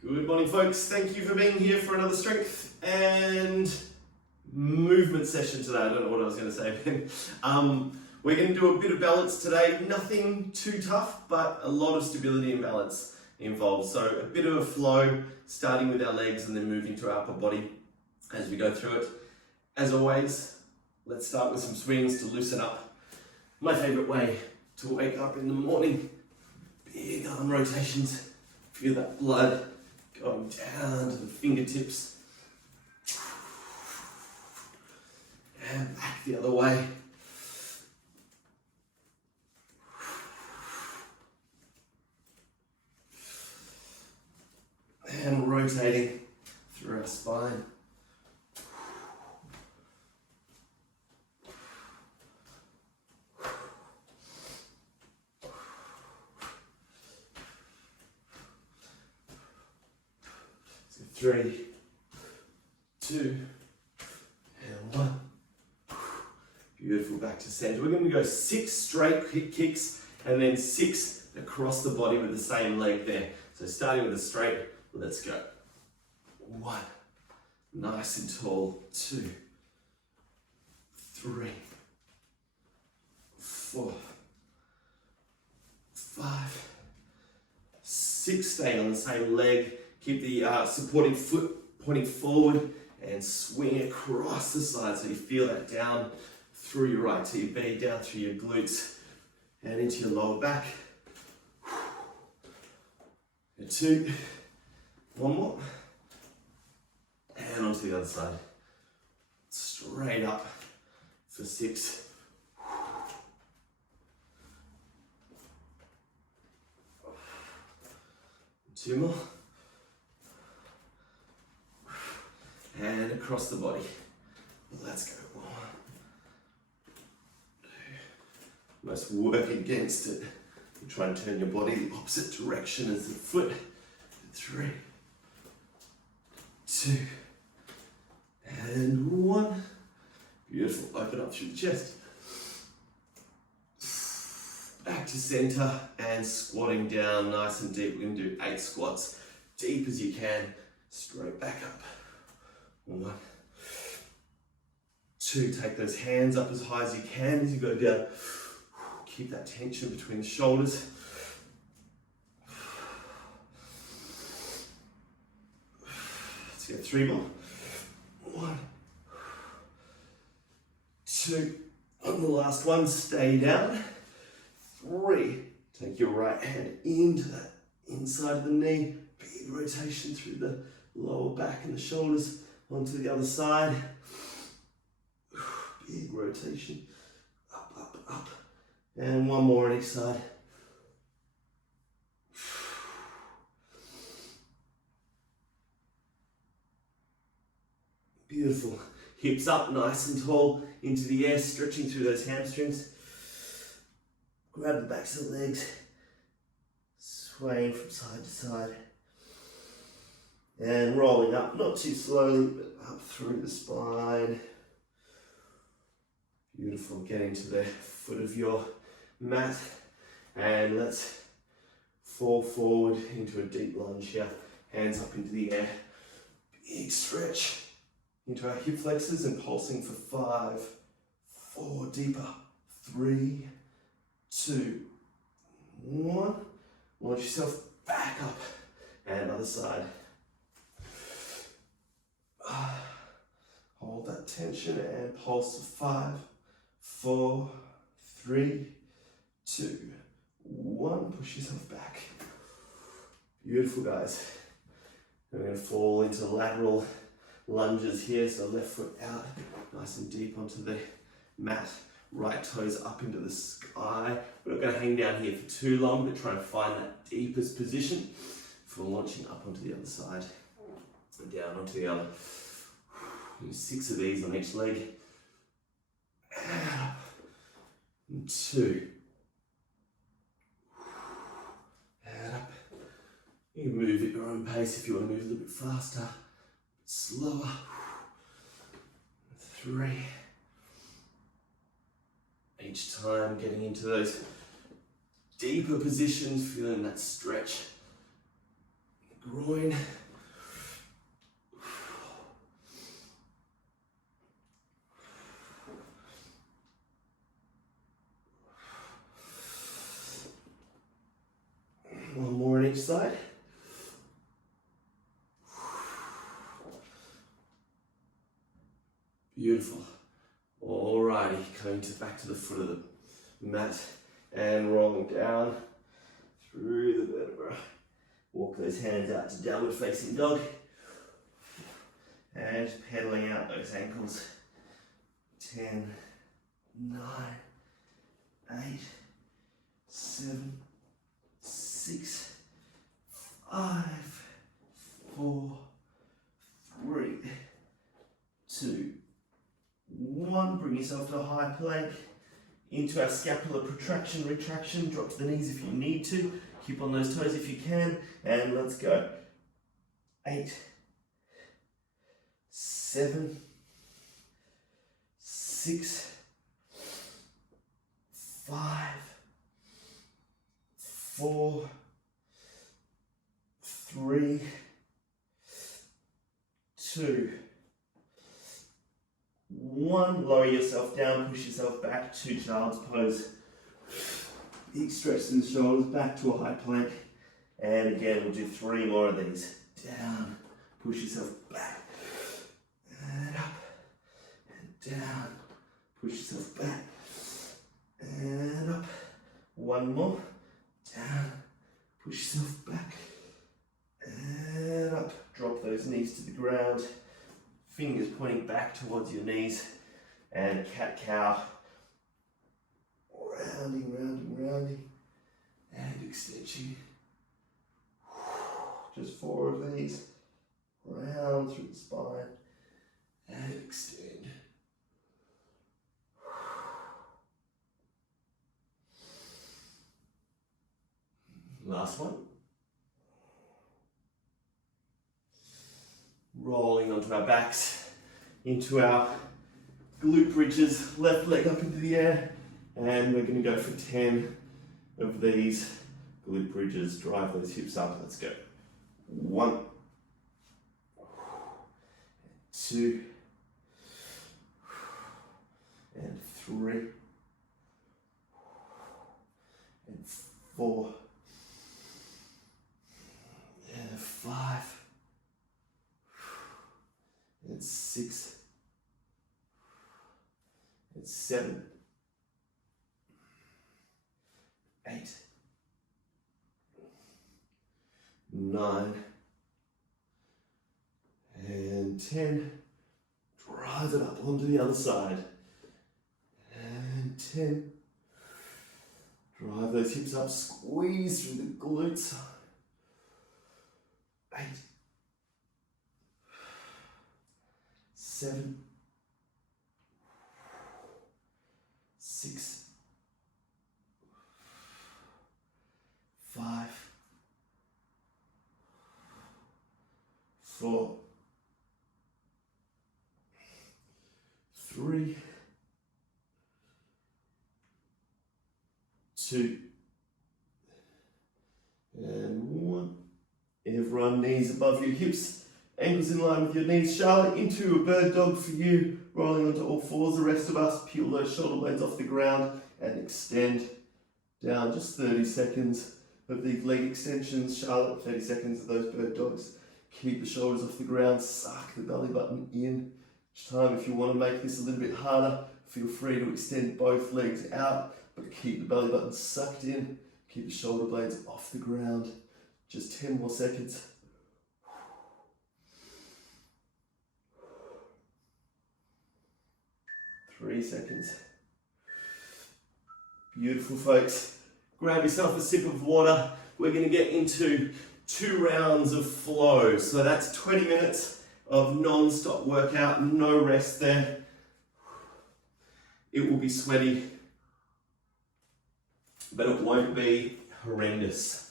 Good morning, folks. Thank you for being here for another strength and movement session today. I don't know what I was going to say then. We're going to do a bit of balance today. Nothing too tough, but a lot of stability and balance involved. So a bit of a flow, starting with our legs and then moving to our upper body as we go through it. As always, let's start with some swings to loosen up. My favorite way to wake up in the morning. Big arm rotations. Feel that blood going down to the fingertips. And back the other way. And rotating through our spine. So 3, 2, and 1. Beautiful, back to center. We're going to go 6 straight kicks and then 6 across the body with the same leg there. So starting with a straight, let's go. 1, nice and tall. 2, 3, 4, 5, 6. Stay on the same leg. Keep the supporting foot pointing forward and swing across the side so you feel that down through your right TB, down through your glutes and into your lower back. And 2, 1 more, and onto the other side. Straight up for 6. 2 more. And across the body. Let's go. 1, 2. Almost work against it. You try and turn your body the opposite direction as the foot. 3, 2, and 1. Beautiful. Open up through the chest. Back to center and squatting down nice and deep. We're going to do 8 squats. Deep as you can. Straight back up. 1, 2. Take those hands up as high as you can as you go down. Keep that tension between the shoulders. Let's get 3 more. 1, 2. On the last one, stay down. 3. Take your right hand into that inside of the knee. Big rotation through the lower back and the shoulders onto the other side. Big rotation. Up, up, up. And 1 more on each side. Beautiful. Hips up nice and tall into the air, stretching through those hamstrings. Grab the backs of the legs, swaying from side to side. And rolling up, not too slowly, but up through the spine. Beautiful. Getting to the foot of your mat. And let's fall forward into a deep lunge here. Hands up into the air. Big stretch into our hip flexors and pulsing for 5, 4, deeper. 3, 2, 1. Launch yourself back up. And other side. Hold that tension and pulse for 5, 4, 3, 2, 1. Push yourself back. Beautiful, guys. We're going to fall into lateral lunges here. So left foot out, nice and deep onto the mat. Right toes up into the sky. We're not going to hang down here for too long, but try and find that deepest position for launching up onto the other side. And down onto the other. 6 of these on each leg. And 2. And up. You can move at your own pace if you want to move a little bit faster, slower. 3. Each time getting into those deeper positions, feeling that stretch. groin. One more on each side. Beautiful. Alrighty, coming back to the foot of the mat and rolling down through the vertebra. Walk those hands out to downward facing dog and pedaling out those ankles. 10, 9, 8, 7, 6, 5, 4, 3, 2, 1. Bring yourself to a high plank. Into our scapular protraction, retraction. Drop to the knees if you need to. Keep on those toes if you can. And let's go. 8, 7, 6, 5, 4, 3, 2, 1. Lower yourself down, push yourself back to child's pose. Big stretch in the shoulders, back to a high plank. And again, we'll do 3 more of these. Down, push yourself back, and up, and down, push yourself back, and up. 1 more, down, push yourself back, and up. Drop those knees to the ground. Fingers pointing back towards your knees, and cat-cow, rounding, rounding, rounding, and extension. Just 4 of these, round through the spine, and extend. Last one. Rolling onto our backs, into our glute bridges, left leg up into the air, and we're going to go for 10 of these glute bridges. Drive those hips up. Let's go. 1, 2, and 3, and 4, and 5, and 6, and 7, 8, 9, and 10. Drive it up onto the other side. And 10. Drive those hips up, squeeze through the glutes. 8, 7, 6, 5, 4, 3, 2, and 1. Everyone, knees above your hips, ankles in line with your knees. Charlotte, into a bird dog for you, rolling onto all fours. The rest of us, peel those shoulder blades off the ground and extend down. Just 30 seconds of these leg extensions. Charlotte, 30 seconds of those bird dogs. Keep the shoulders off the ground, suck the belly button in. Each time, if you want to make this a little bit harder, feel free to extend both legs out, but keep the belly button sucked in. Keep the shoulder blades off the ground. Just 10 more seconds. 3 seconds. Beautiful, folks. Grab yourself a sip of water. We're going to get into 2 rounds of flow. So that's 20 minutes of non-stop workout, no rest there. It will be sweaty, but it won't be horrendous.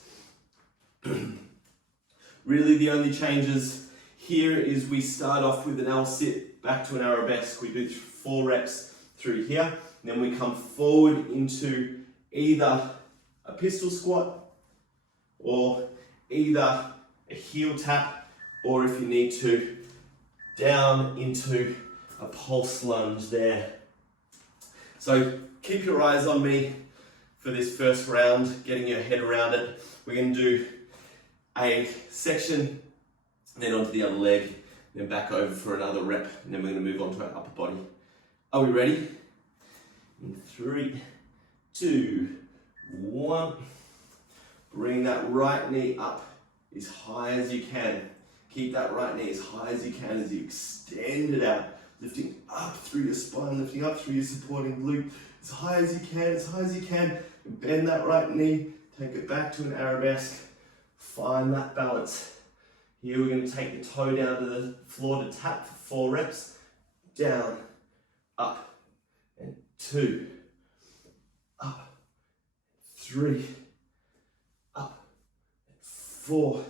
Really, the only changes here is we start off with an L sit back to an arabesque. We do 4 reps through here, and then we come forward into either a pistol squat or either a heel tap, or if you need to, down into a pulse lunge there. So keep your eyes on me for this first round, getting your head around it. We're going to do a section, then onto the other leg, then back over for another rep, and then we're going to move on to our upper body. Are we ready? In 3, 2, 1. Bring that right knee up as high as you can. Keep that right knee as high as you can as you extend it out. Lifting up through your spine, lifting up through your supporting glute. As high as you can, as high as you can. And bend that right knee, take it back to an arabesque. Find that balance. Here we're going to take the toe down to the floor to tap for 4 reps. Down, up, and 2, up, 3, up, 4,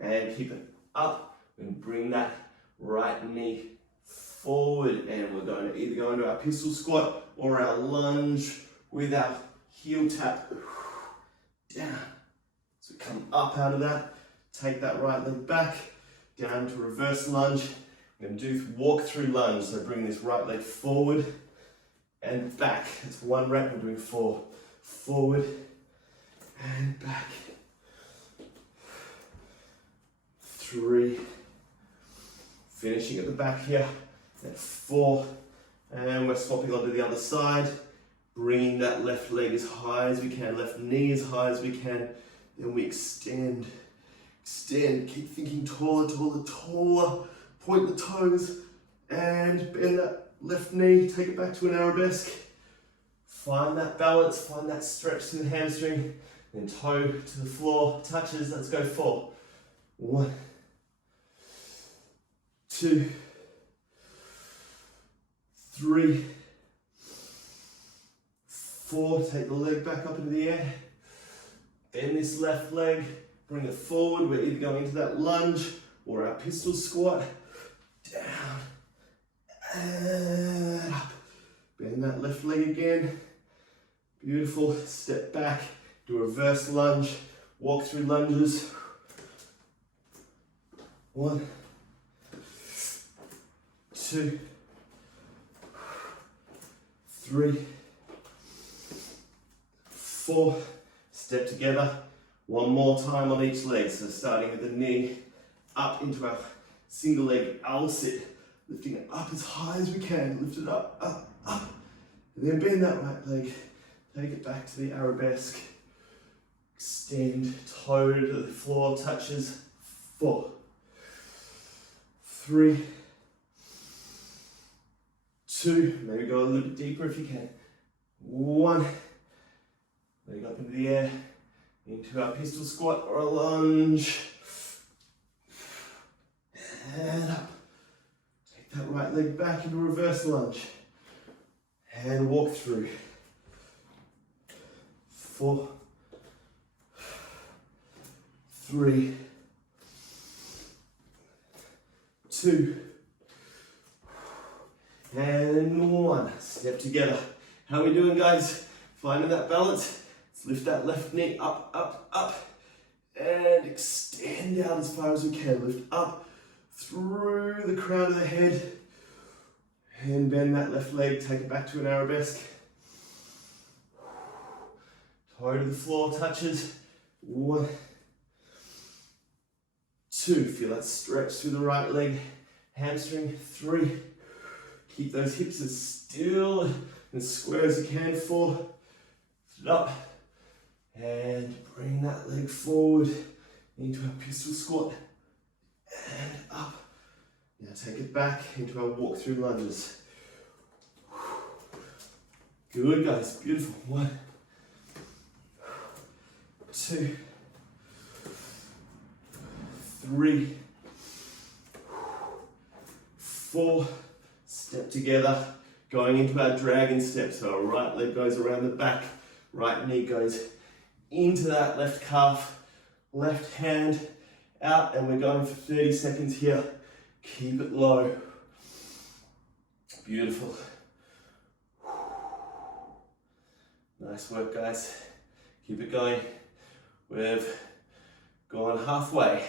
and keep it up, and bring that right knee forward, and we're going to either go into our pistol squat or our lunge with our heel tap down. So come up out of that, take that right leg back, down to reverse lunge. We're going to do walk through lunge, so bring this right leg forward and back. It's 1 rep, we're doing 4. Forward and back. 3. Finishing at the back here at 4. And we're swapping onto the other side. Bringing that left leg as high as we can, left knee as high as we can. Then we extend, extend. Keep thinking taller, taller, taller. Point the toes and bend that left knee. Take it back to an arabesque. Find that balance, find that stretch to the hamstring. Then toe to the floor, touches. Let's go 4. 1, 2, 3, 4. Take the leg back up into the air. Bend this left leg, bring it forward. We're either going into that lunge or our pistol squat. Down and up. Bend that left leg again. Beautiful. Step back, do a reverse lunge, walk through lunges. 1, 2, 3, 4. Step together. 1 more time on each leg. So starting with the knee up into our single leg owl sit. Lifting it up as high as we can. Lift it up, up, up. And then bend that right leg. Take it back to the arabesque. Extend, toe to the floor, touches. 4, 3, 2, maybe go a little bit deeper if you can. 1, leg up into the air, into our pistol squat or a lunge. And up. Take that right leg back into reverse lunge. And walk through. 4, 3, 2, and 1. Step together. How are we doing, guys? Finding that balance. Let's lift that left knee up, up, up, and extend out as far as we can. Lift up through the crown of the head, and bend that left leg. Take it back to an arabesque. Toe to the floor, touches. 1, 2, feel that stretch through the right leg, hamstring. 3, keep those hips as still and square as you can. 4, lift it up, and bring that leg forward into our pistol squat, and up. Now take it back into our walk through lunges. Good, guys, beautiful. 1, 2, 3, 4. Step together, going into our dragon step. So our right leg goes around the back, right knee goes into that left calf, left hand out, and we're going for 30 seconds here. Keep it low. Beautiful. Nice work, guys. Keep it going. We've gone halfway.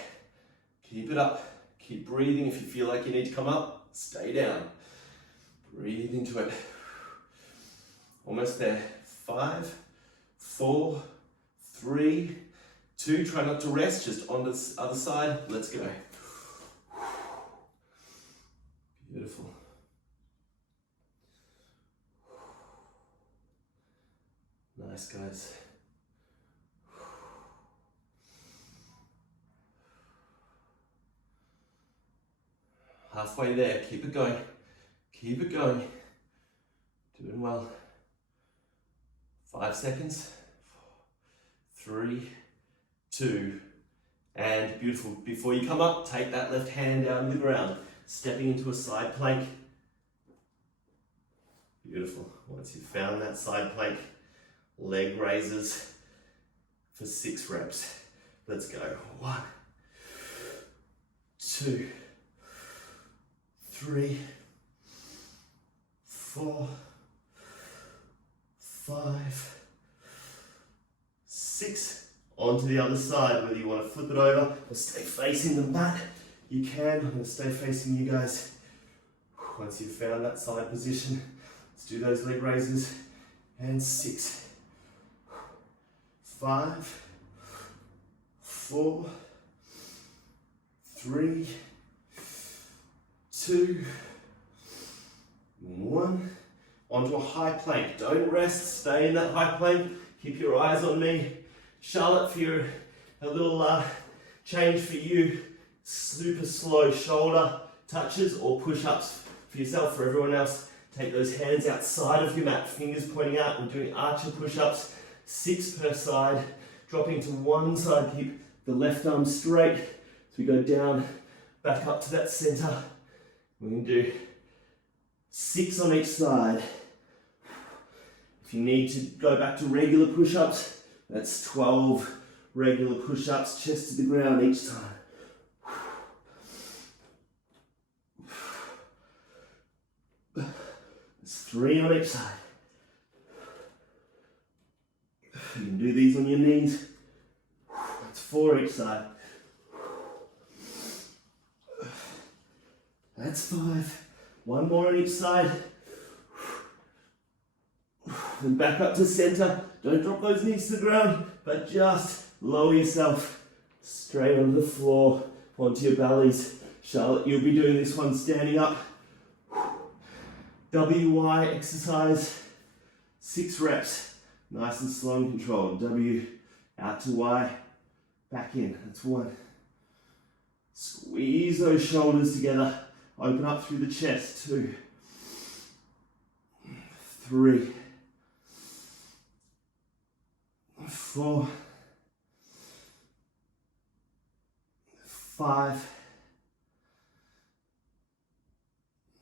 Keep it up. Keep breathing. If you feel like you need to come up, stay down. Breathe into it. Almost there. 5, 4, 3, 2. Try not to rest, just on the other side. Let's go. Beautiful. Nice, guys. Halfway there. Keep it going. Keep it going. Doing well. 5 seconds. 3, 2, and beautiful. Before you come up, take that left hand down to the ground, stepping into a side plank. Beautiful. Once you've found that side plank, leg raises for 6 reps. Let's go. 1, 2, 3, 4, 5, 6. Onto the other side, whether you want to flip it over or stay facing the mat, you can. I'm going to stay facing you guys. Once you've found that side position, let's do those leg raises. And 6, 5, 4, 3, 2, 1. Onto a high plank. Don't rest, stay in that high plank. Keep your eyes on me. Charlotte, for a little change for you, super slow shoulder touches or push-ups for yourself. For everyone else, take those hands outside of your mat, fingers pointing out, and doing archer push-ups, 6 per side, dropping to one side, keep the left arm straight. So we go down, back up to that center. We're going to do 6 on each side. If you need to go back to regular push-ups, that's 12 regular push-ups, chest to the ground each time. It's 3 on each side. You can do these on your knees. That's 4 each side. That's 5. 1 more on each side. And back up to center. Don't drop those knees to the ground, but just lower yourself straight onto the floor, onto your bellies. Charlotte, you'll be doing this one standing up. WY exercise, 6 reps. Nice and slow and controlled. W out to Y, back in. That's 1. Squeeze those shoulders together. Open up through the chest. 2, 3, 4, 5,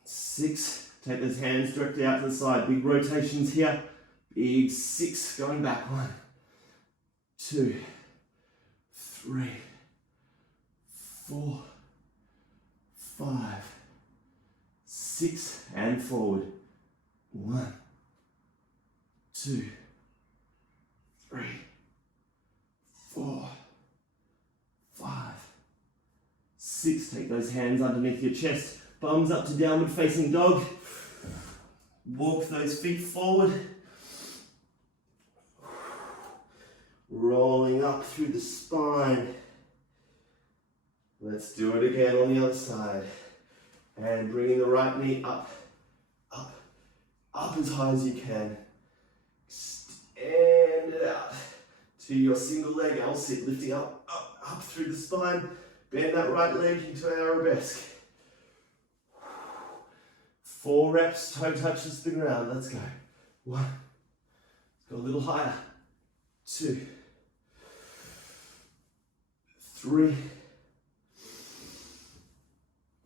6. Take those hands directly out to the side. Big rotations here. Big 6 going back. 1, 2, 3, 4, 5, 6, and forward. 1, 2, 3, 4, 5, 6. Take those hands underneath your chest. Bums up to downward facing dog. Walk those feet forward. Rolling up through the spine. Let's do it again on the other side. And bringing the right knee up, up, up as high as you can. Extend it out to your single leg L sit, lifting up, up, up through the spine. Bend that right leg into an arabesque. 4 reps, toe touches the ground. Let's go. 1. Let's go a little higher. 2, 3,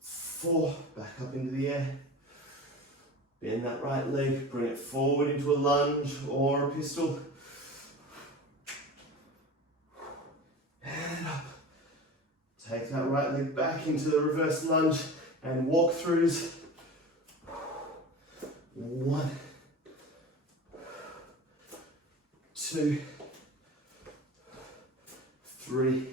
4. Back up into the air. Bend that right leg. Bring it forward into a lunge or a pistol. And up. Take that right leg back into the reverse lunge and walk throughs. 1, 2, 3,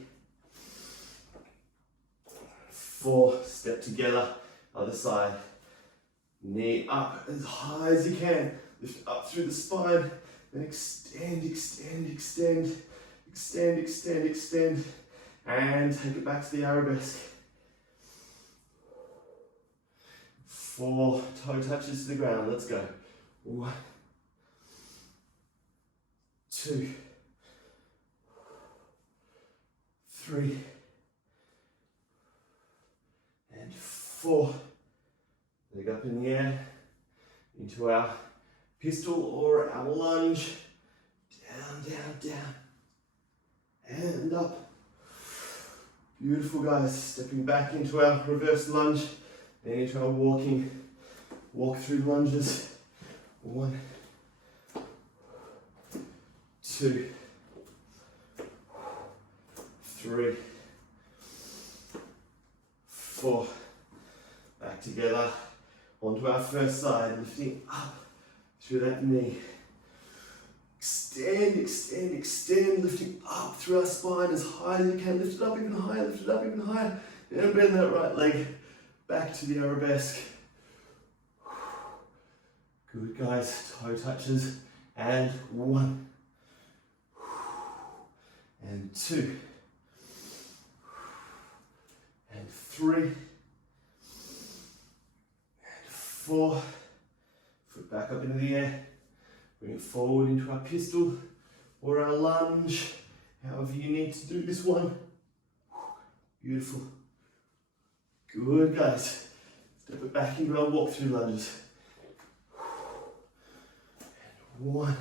step together, other side. Knee up as high as you can. Lift up through the spine, then extend, extend, extend, extend, extend, extend, and take it back to the arabesque. 4 toe touches to the ground. Let's go. 1, 2, 3, and 4. Leg up in the air, into our pistol or our lunge. Down, down, down, and up. Beautiful, guys. Stepping back into our reverse lunge, then into our walk through lunges. 1, 2, 3, 4. Back together. Onto our first side, lifting up through that knee. Extend, extend, extend, lifting up through our spine as high as you can. Lift it up even higher, lift it up even higher. And bend that right leg back to the arabesque. Good, guys. Toe touches. And 1. And 2. And 3. 4, foot back up into the air, bring it forward into our pistol or our lunge, however you need to do this one. Beautiful. Good, guys. Step it back into our walk through lunges. And 1,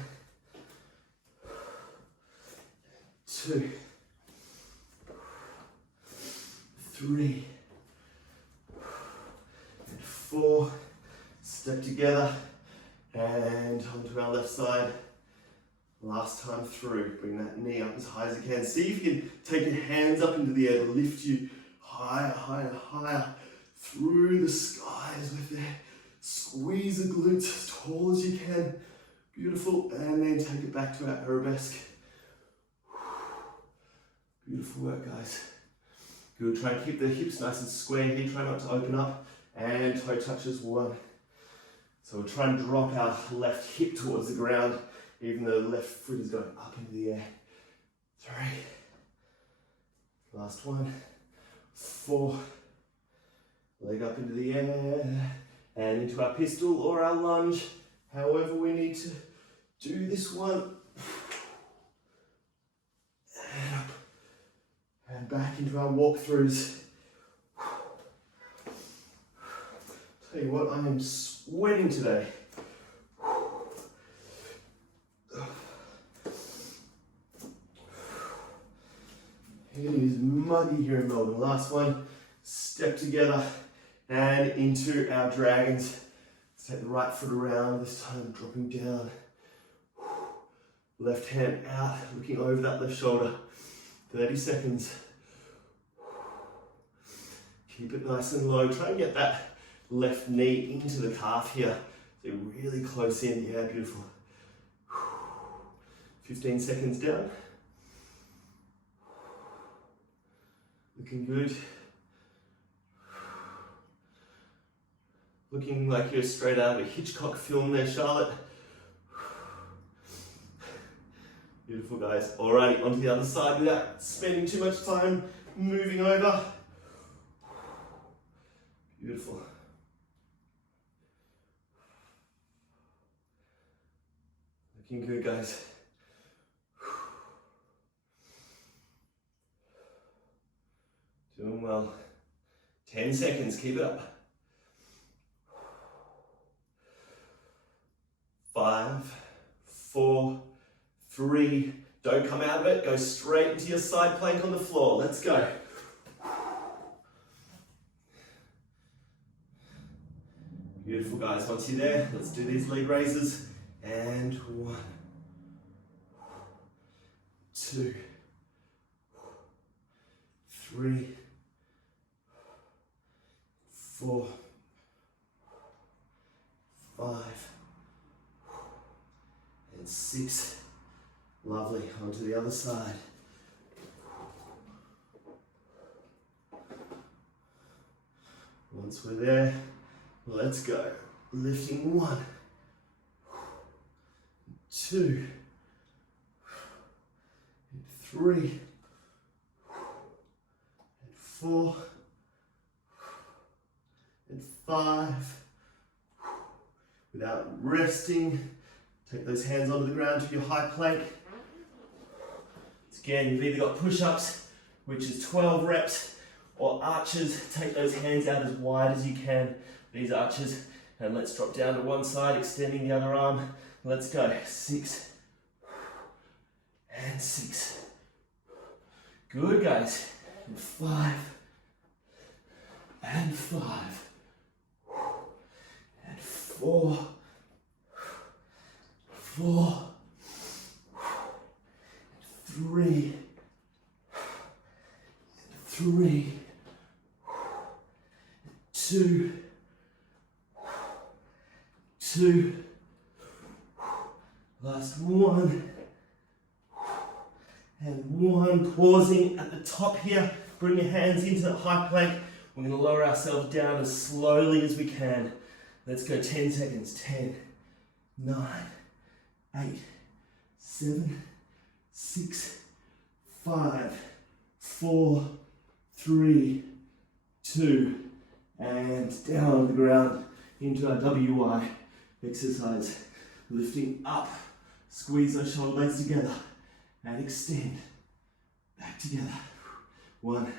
2, 3, and 4. Step together and onto our left side. Last time through, bring that knee up as high as you can. See if you can take your hands up into the air to lift you higher, higher, higher through the skies with there. Squeeze the glutes as tall as you can. Beautiful. And then take it back to our arabesque. Beautiful work, guys. Good. Try and keep the hips nice and square here. Try not to open up. And toe touches. 1. So we'll try and drop our left hip towards the ground, even though the left foot is going up into the air. 3. Last one. 4. Leg up into the air and into our pistol or our lunge, however we need to do this one. And up and back into our walkthroughs. Tell you what, I am sweating today. It is muggy here in Melbourne. Last one, step together and into our dragons. Let's take the right foot around, this time dropping down. Left hand out, looking over that left shoulder. 30 seconds. Keep it nice and low. Try and get that left knee into the calf here. So really close in. Yeah, beautiful. 15 seconds down. Looking good. Looking like you're straight out of a Hitchcock film there, Charlotte. Beautiful, guys. Alrighty, onto the other side without spending too much time moving over. Beautiful. Looking good, guys. Doing well. 10 seconds, keep it up. 5, 4, 3, don't come out of it, go straight into your side plank on the floor. Let's go. Beautiful, guys. Once you're there, let's do these leg raises. And 1, 2, 3, 4, 5, and 6. Lovely. Onto the other side. Once we're there, let's go. Lifting 1, 2, 3, and 4, and 5. Without resting, take those hands onto the ground to your high plank. Again, you've either got push-ups, which is 12 reps, or arches. Take those hands out as wide as you can, these arches. And let's drop down to one side, extending the other arm. Let's go. 6 and 6. Good, guys. And 5 and 5 and 4, 4 and 3 and 3 and 2, 2, last 1 and 1. Pausing at the top here, bring your hands into the high plank. We're going to lower ourselves down as slowly as we can. Let's go 10 seconds. 10, 9, 8, 7, 6, 5, 4, 3, 2, and down on the ground into our WY exercise. Lifting up, squeeze those shoulder blades together and extend. Back together. 1,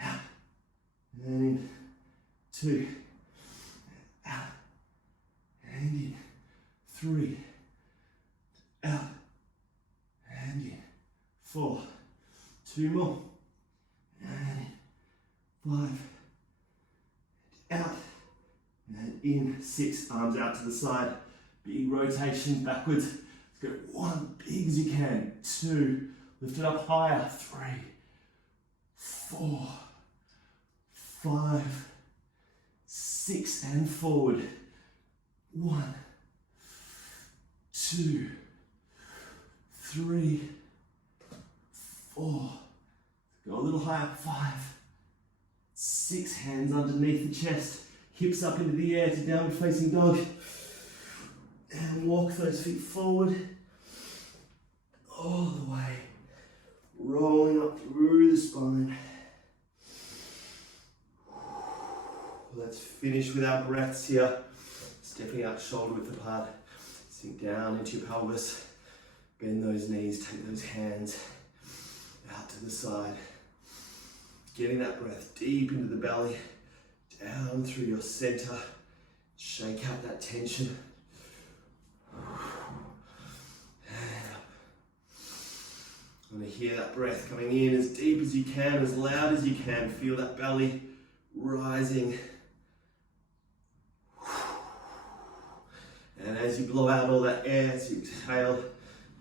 out, and in. 2, out, and in. 3, out, and in. 4, 2 more, and in. 5, out, and in. 6, arms out to the side. Big rotation backwards. Let's go 1, big as you can. 2, lift it up higher. 3, 4, 5, 6, and forward. 1, 2, 3, 4. Go a little higher. 5, 6. Hands underneath the chest. Hips up into the air to downward facing dog. And walk those feet forward. All the way. Rolling up through the spine. Let's finish with our breaths here. Stepping out shoulder width apart. Sink down into your pelvis. Bend those knees, take those hands out to the side. Getting that breath deep into the belly, down through your center. Shake out that tension. And up. I want to hear that breath coming in as deep as you can, as loud as you can. Feel that belly rising. And as you blow out all that air, as you exhale,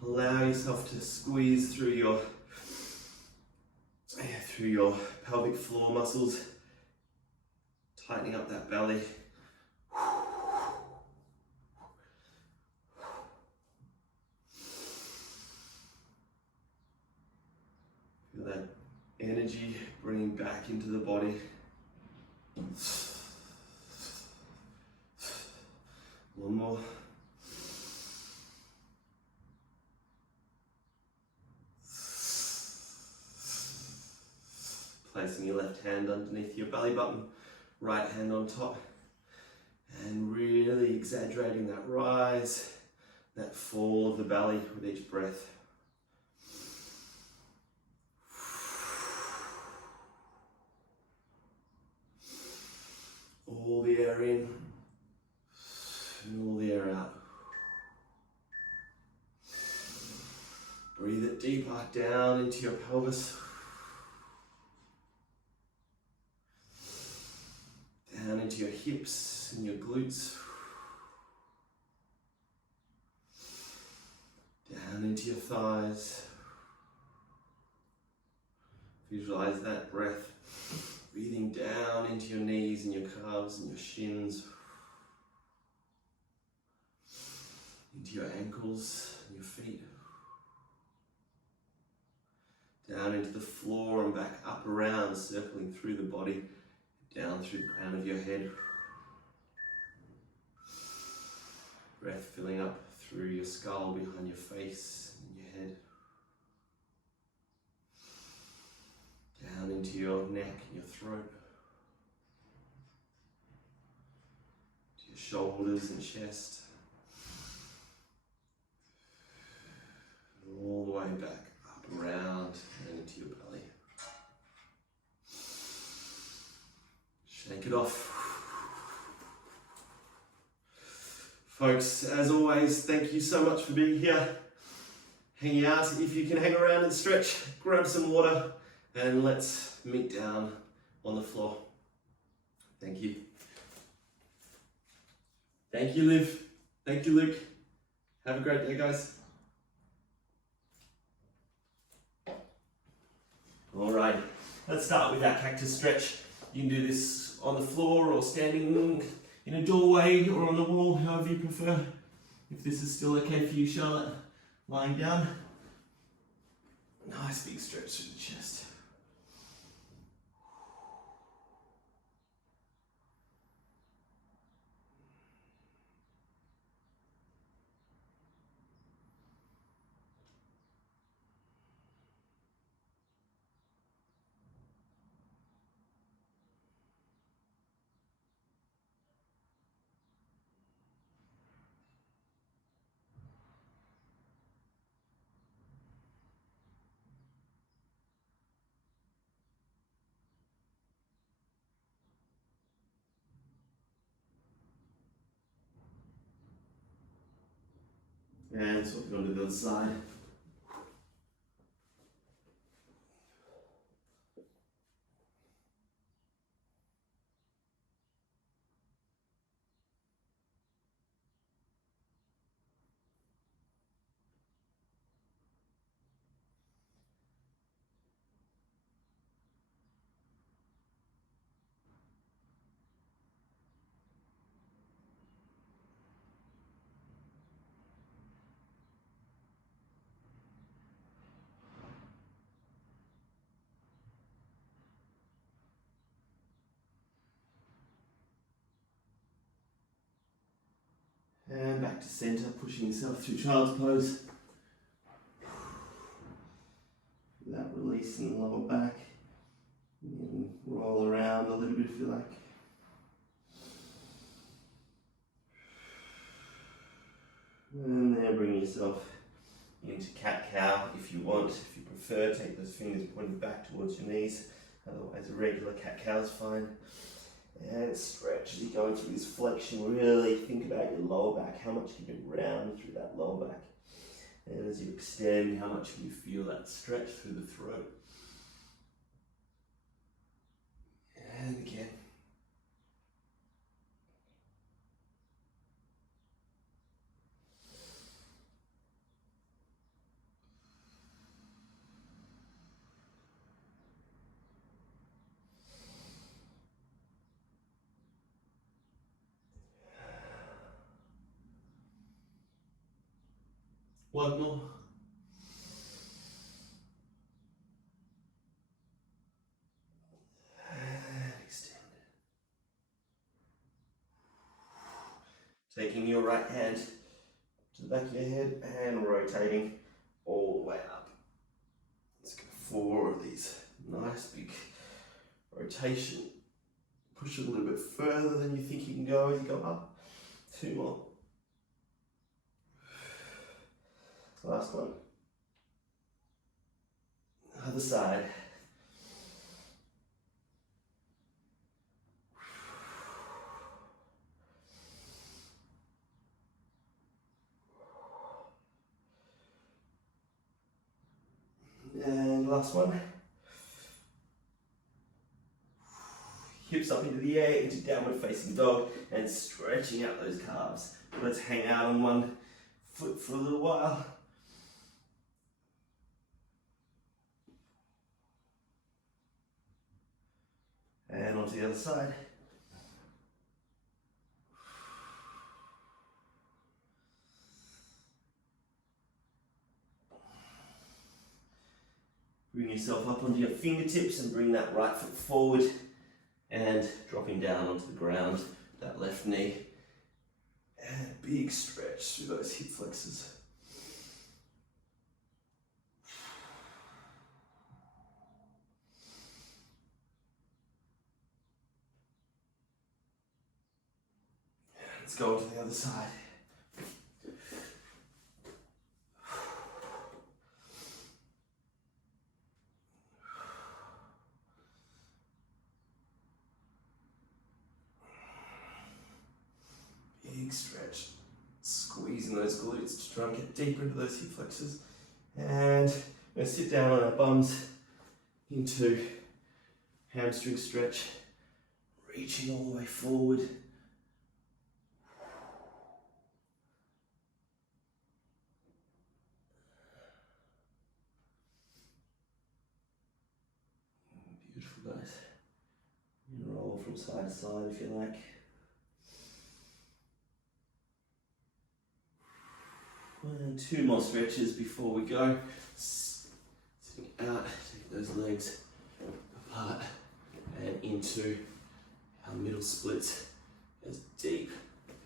allow yourself to squeeze through your pelvic floor muscles, tightening up that belly. Feel that energy bringing back into the body. One more. Placing your left hand underneath your belly button, right hand on top, and really exaggerating that rise, that fall of the belly with each breath. All the air in and all the air out. Breathe it deeper down into your pelvis. Down into your hips and your glutes. Down into your thighs. Visualize that breath breathing down into your knees and your calves and your shins. Into your ankles and your feet. Down into the floor and back up around, circling through the body. down through the crown of your head. Breath filling up through your skull, behind your face and your head. Down into your neck and your throat. To your shoulders and chest. And all the way back, up, around, and into your belly. Shake it off. Folks, as always, thank you so much for being here, hanging out. If you can hang around and stretch, grab some water, and let's meet down on the floor. Thank you. Thank you, Liv. Thank you, Luke. Have a great day, guys. All right, let's start with our cactus stretch. You can do this on the floor or standing in a doorway or on the wall, however you prefer. If this is still okay for you, Charlotte, lying down. Nice big stretch through the chest. And swapping onto the other side. And back to center, pushing yourself through child's pose. Without releasing the lower back. And roll around a little bit if you like. And then bring yourself into cat-cow if you want. If you prefer, take those fingers pointed back towards your knees. Otherwise, a regular cat-cow is fine. And stretch as you go into this flexion. Really think about your lower back. How much can you round through that lower back? And as you extend, how much can you feel that stretch through the throat? And again. One more. And extend. Taking your right hand to the back of your head and rotating all the way up. Let's get 4 of these. Nice big rotation. Push it a little bit further than you think you can go as you go up. 2 more. Last one. Other side. And last one. Hips up into the air, into downward facing dog, and stretching out those calves. Let's hang out on one foot for a little while. And onto the other side. Bring yourself up onto your fingertips and bring that right foot forward and dropping down onto the ground, that left knee. And a big stretch through those hip flexors. Let's go on to the other side. Big stretch, squeezing those glutes to try and get deeper into those hip flexors. And we're going to sit down on our bums into hamstring stretch, reaching all the way forward. Beautiful, guys. You can roll from side to side if you like. And 2 more stretches before we go. Sitting out, take those legs apart and into our middle splits as deep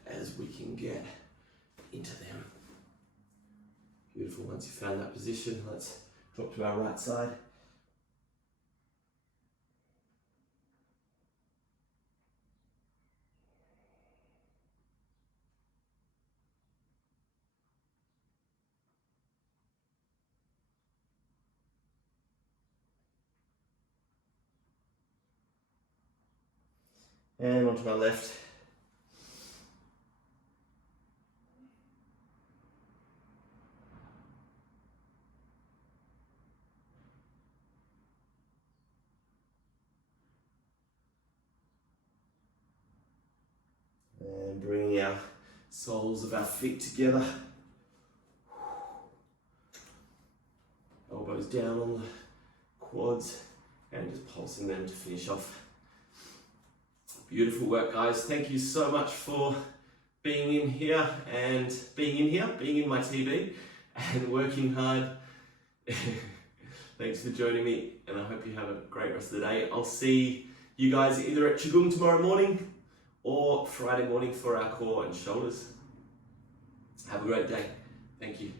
as we can get into them. Beautiful. Once you've found that position, let's drop to our right side. And onto our left. And bringing our soles of our feet together. Elbows down on the quads and just pulsing them to finish off. Beautiful work, guys. Thank you so much for being in here and being in my TV and working hard. Thanks for joining me, and I hope you have a great rest of the day. I'll see you guys either at Qigong tomorrow morning or Friday morning for our core and shoulders. Have a great day. Thank you.